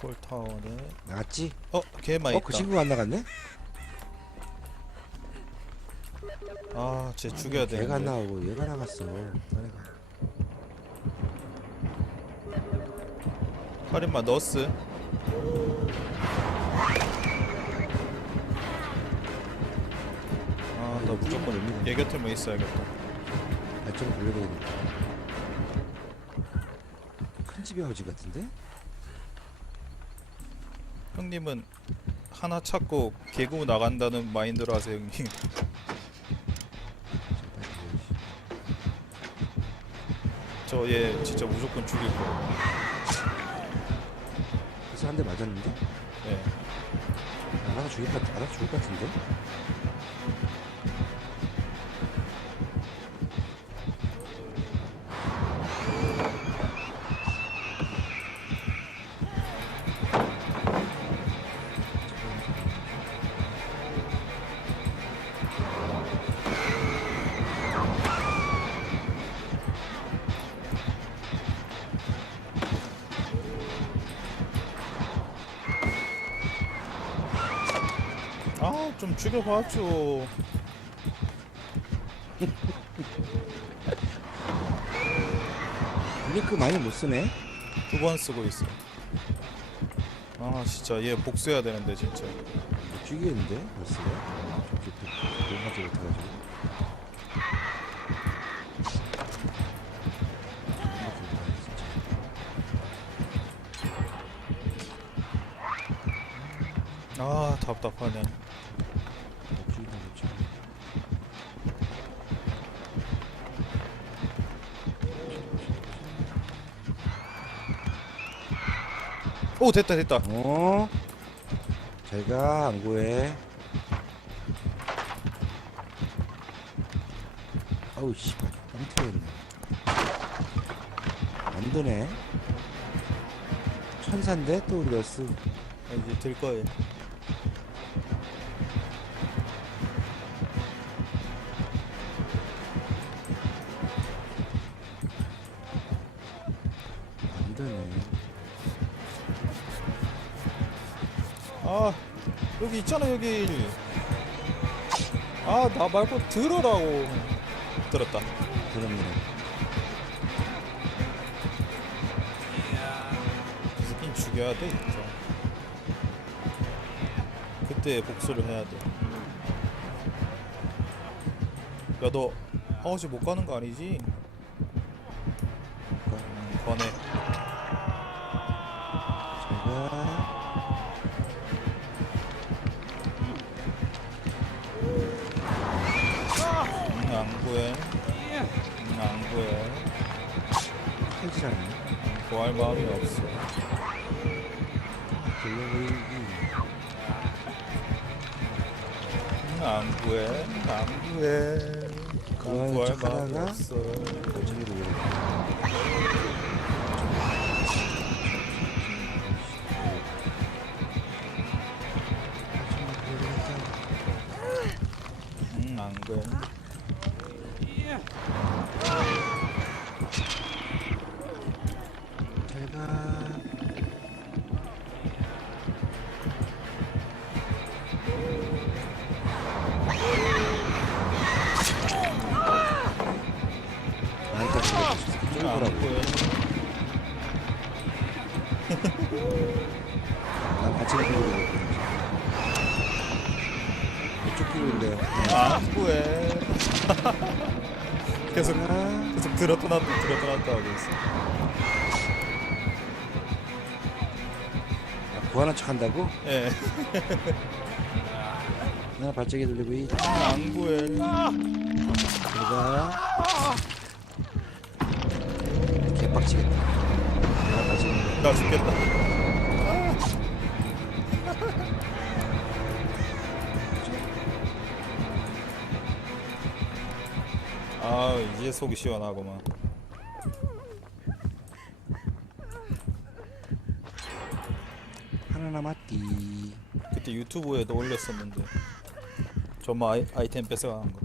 폴타워네. 나갔지? 어, 개만 있다. 어? 그 친구가 안 나갔네? 아, 쟤 죽여야 돼. 걔가 안 나오고 얘가 나갔어 너네가 카리마 너스. 아, 나 무조건 얘 곁에만 있어야겠다. 발전을 돌려야 되겠다 큰 집이 아버지 같은데? 형님은 하나 찾고 개구 나간다는 마인드로 하세요, 형님. 저 얘 진짜 무조건 죽일 거예요. 그래서 한 대 맞았는데? 예. 알아서 죽일 것, 같- 알아서 죽을 것 같은데? 죽여봐줘. 블링크 많이 못 쓰네? 두 번 쓰고 있어. 아, 진짜 얘 복수해야 되는데 진짜. 못 죽이겠는데? 또 너무 못해가지고 아, 답답하네. 못 죽이다 못 죽이 오, 됐다, 됐다. 어? 잘가 안 구해 아우 씨발 깜짝이야 안 되네 천사인데 또 우리 너스 아, 이제 될 거예요. 아, 여기 있잖아, 여기. 아, 나 말고 들어라고. 들었다. 그럼요 이 새끼는 죽여야 돼, 진짜. 그때 복수를 해야 돼. 야, 너 아웃이 못 가는 거 아니지? 음, 권 구할 마음이 없어. 난 구할 척하다가? 마음이 없어. 응, 안 구해. 난 같이 가는 거고 쫓기고 있는데 안 구해. 계속 아, 계속 들었다 놨다 들었다 놨다 하고 있어. 구하는 척 한다고? 예. 나 발전기 돌리고 이안 구해. 내가 개빡치겠다 내가 발전기 나 죽겠다. 아 이제 속이 시원하구만. 하나 남았디 그때 유튜브에도 올렸었는데 저만 아이, 아이템 뺏어가는 거.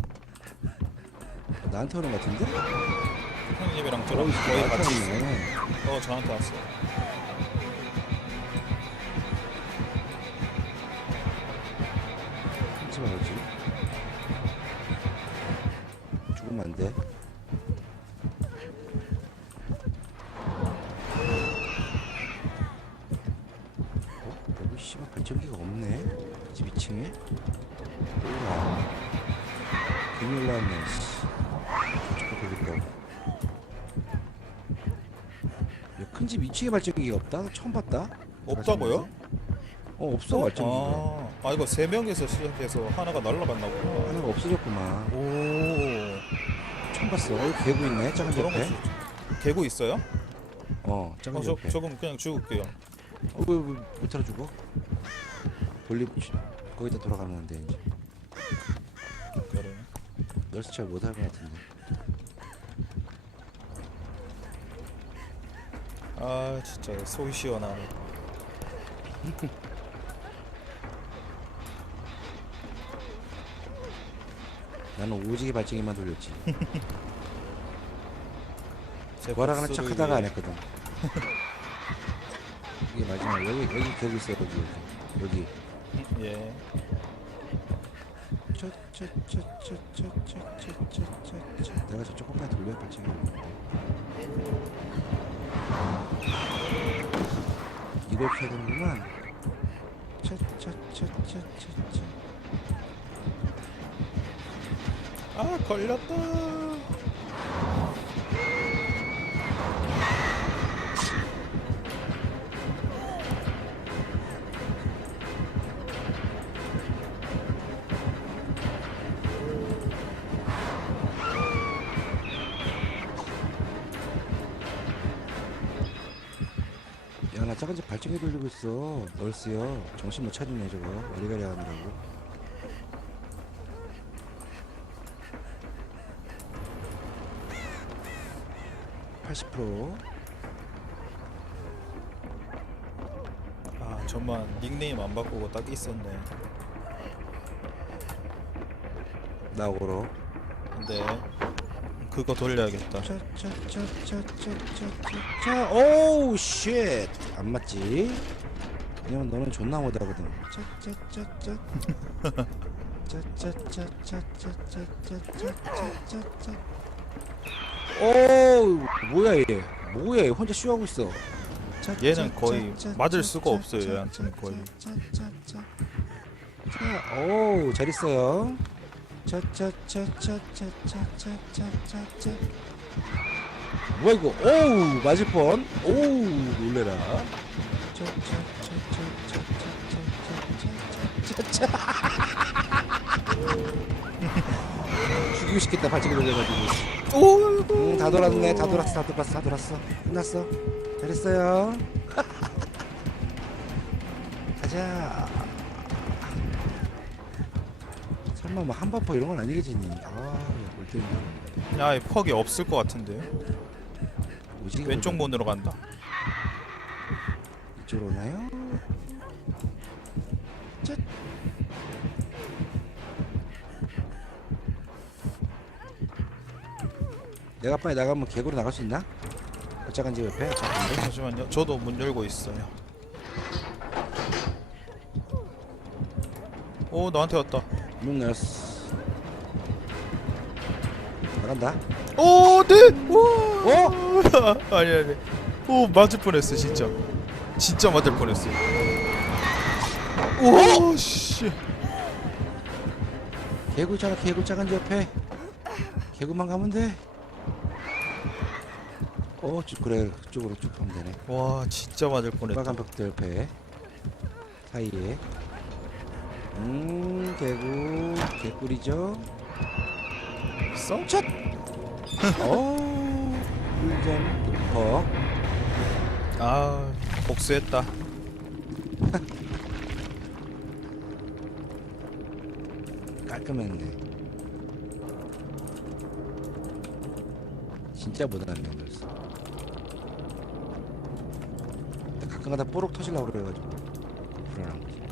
나한테 오는 것 같은데? 형님이랑 저랑 거의 아, 같이 있어요. 어 저한테 왔어요. 끊지 말지. 죽으면 안 돼. 어? 여기 씨발 발전기가 없네. 집 2층에. 몰라. 괜히 올라왔네. 씨. 집 2층에 발전기가 없다? 처음 봤다? 없다고요? 어 없어 발전기가. 아, 아 이거 세 명에서 시작해서 하나가 날라갔나 보다. 하나가 없어졌구만. 오, 처음 봤어. 여기 개구 있네. 작은 그런 거 옆에. 주- 개구 있어요? 어, 작은 어, 저 옆에. 저건 그냥 죽을게요. 어, 왜, 왜, 못 틀어주고? 돌리 거기다 돌아가는데 이제 그래. 널스 잘 못할 것 같은데. 아 진짜 속이 시원하네. 나는 오지게 발전기만 돌렸지. 제 뭐라가는 척 하다가 안 했거든. 이게 마지막 여기 여기 벽이 있어 여기. 여기. 예. 내가 저쪽 끝까지 돌려 발전기. 이렇게 되는구만. 차차차차차차. 아 걸렸다. 집 발전기 돌리고 있어. 널스요 정신 못 차리네 저거. 와리가리 하느라고. (80% 아 정말 닉네임 안 바꾸고 딱 있었네. 나오고로 근데 그거 돌려야겠다. 차차차차차차차 오우 쉣 안 맞지 왜냐면 너는 존나 못하거든 차차차차 차차차차차차차차차차차 오 뭐야 얘 뭐야 얘 혼자 쉬어하고 있어 얘는 거의 맞을 수가 없어요, 얘한테는 거의. 오우 잘 있어요 차차차차차차차차차차 뭐야 이거 오우 맞을 뻔 오우 놀래라 죽이고 싶겠다 발전기 돌려가지고 오, 응, 다 돌았네 다 돌았어 다 돌았어 다 돌았어 끝났어 잘했어요 가자 설마 뭐 한번퍼 이런 건 아니겠지 아골 때린다 야, 이 퍽이 없을 것 같은데. 왼쪽 골- 문으로 간다. 이쪽으로 오나요? 짠. 내가 빨리 나가면 개구리 나갈 수 있나? 그 작은 집 옆에 작은데? 잠시만요. 저도 문 열고 있어요. 오, 나한테 왔다. 문 열었어 나간다 오, 네. 오, 어? 아니 아니. 오, 맞을 뻔했어, 진짜. 진짜 맞을 뻔했어. 오, 씨. 개구 있잖아 개구 작은 집 옆에 개구만 가면 돼 어, 쭉 그래 그쪽으로 쭉 가면 되네 와, 진짜 맞을 뻔했다. 빨간 벽들 옆에 사이에 음 개구 개꿀이죠? 써? 첫 어우 물좀 높어 아, 복수했다. 깔끔했네. 진짜 못하네 그랬어 가끔가다 뽀록 터질라고 그래가지고 불안한 거지